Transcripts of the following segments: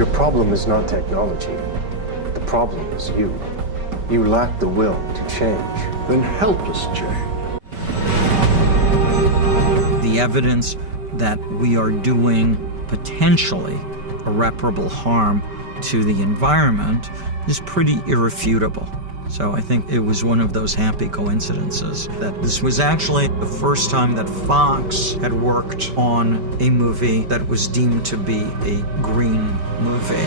Your problem is not technology. The problem is you. You lack the will to change. Then help us change. The evidence that we are doing potentially irreparable harm to the environment is pretty irrefutable. So I think it was one of those happy coincidences that this was actually the first time that Fox had worked on a movie that was deemed to be a green movie.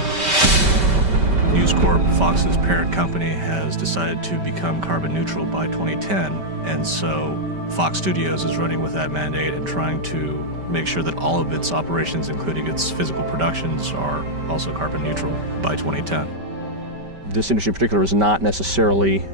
News Corp, Fox's parent company, has decided to become carbon neutral by 2010, and so Fox Studios is running with that mandate and trying to make sure that all of its operations, including its physical productions, are also carbon neutral by 2010. This industry in particular is not necessarily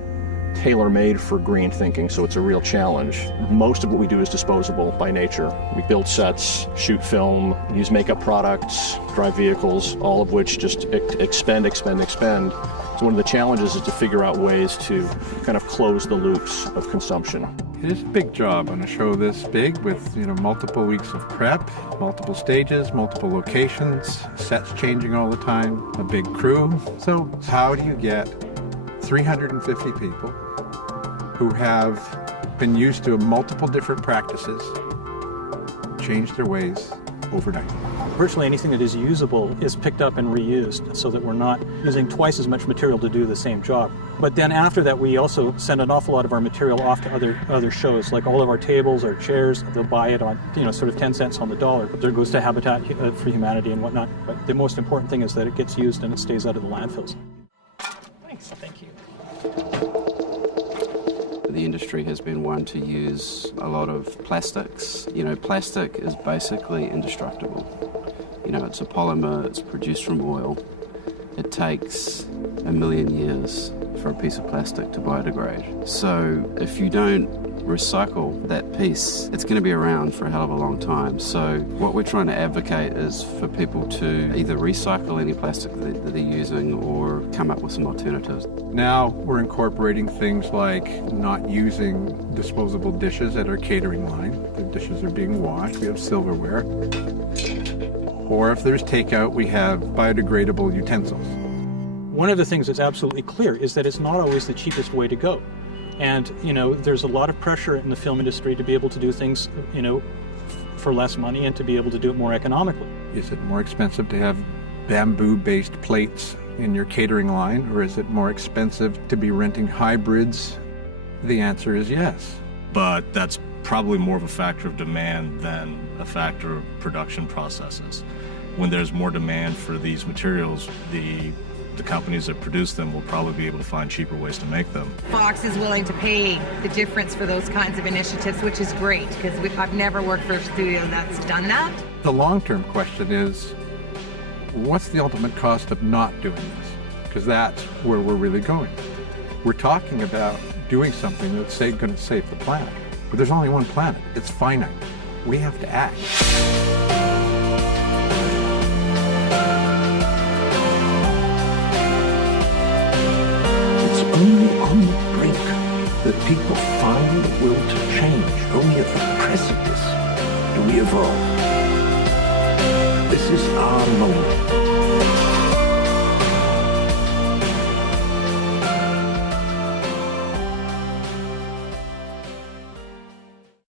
tailor-made for green thinking, so it's a real challenge. Most of what we do is disposable by nature. We build sets, shoot film, use makeup products, drive vehicles, all of which just expend. So one of the challenges is to figure out ways to kind of close the loops of consumption. It is a big job on a show this big with, multiple weeks of prep, multiple stages, multiple locations, sets changing all the time, a big crew. So how do you get 350 people who have been used to multiple different practices change their ways overnight? Virtually anything that is usable is picked up and reused so that we're not using twice as much material to do the same job. But then after that, we also send an awful lot of our material off to other shows, like all of our tables, our chairs. They'll buy it on, sort of 10 cents on the dollar. But there goes to Habitat for Humanity and whatnot. But the most important thing is that it gets used and it stays out of the landfills. Thanks. Thank you. The industry has been one to use a lot of plastics. Plastic is basically indestructible. It's a polymer, it's produced from oil. It takes 1 million years for a piece of plastic to biodegrade. So if you don't recycle that piece, it's going to be around for a hell of a long time. So what we're trying to advocate is for people to either recycle any plastic that they're using or come up with some alternatives. Now we're incorporating things like not using disposable dishes at our catering line. The dishes are being washed. We have silverware. Or if there's takeout, we have biodegradable utensils. One of the things that's absolutely clear is that it's not always the cheapest way to go. And, there's a lot of pressure in the film industry to be able to do things, for less money and to be able to do it more economically. Is it more expensive to have bamboo-based plates in your catering line, or is it more expensive to be renting hybrids? The answer is yes. But that's probably more of a factor of demand than a factor of production processes. When there's more demand for these materials, the companies that produce them will probably be able to find cheaper ways to make them. Fox is willing to pay the difference for those kinds of initiatives, which is great, because I've never worked for a studio that's done that. The long-term question is, what's the ultimate cost of not doing this? Because that's where we're really going. We're talking about doing something that's going to save the planet. But there's only one planet. It's finite. We have to act. Only on the brink that people find the will to change. Only at the precipice do we evolve. This is our moment.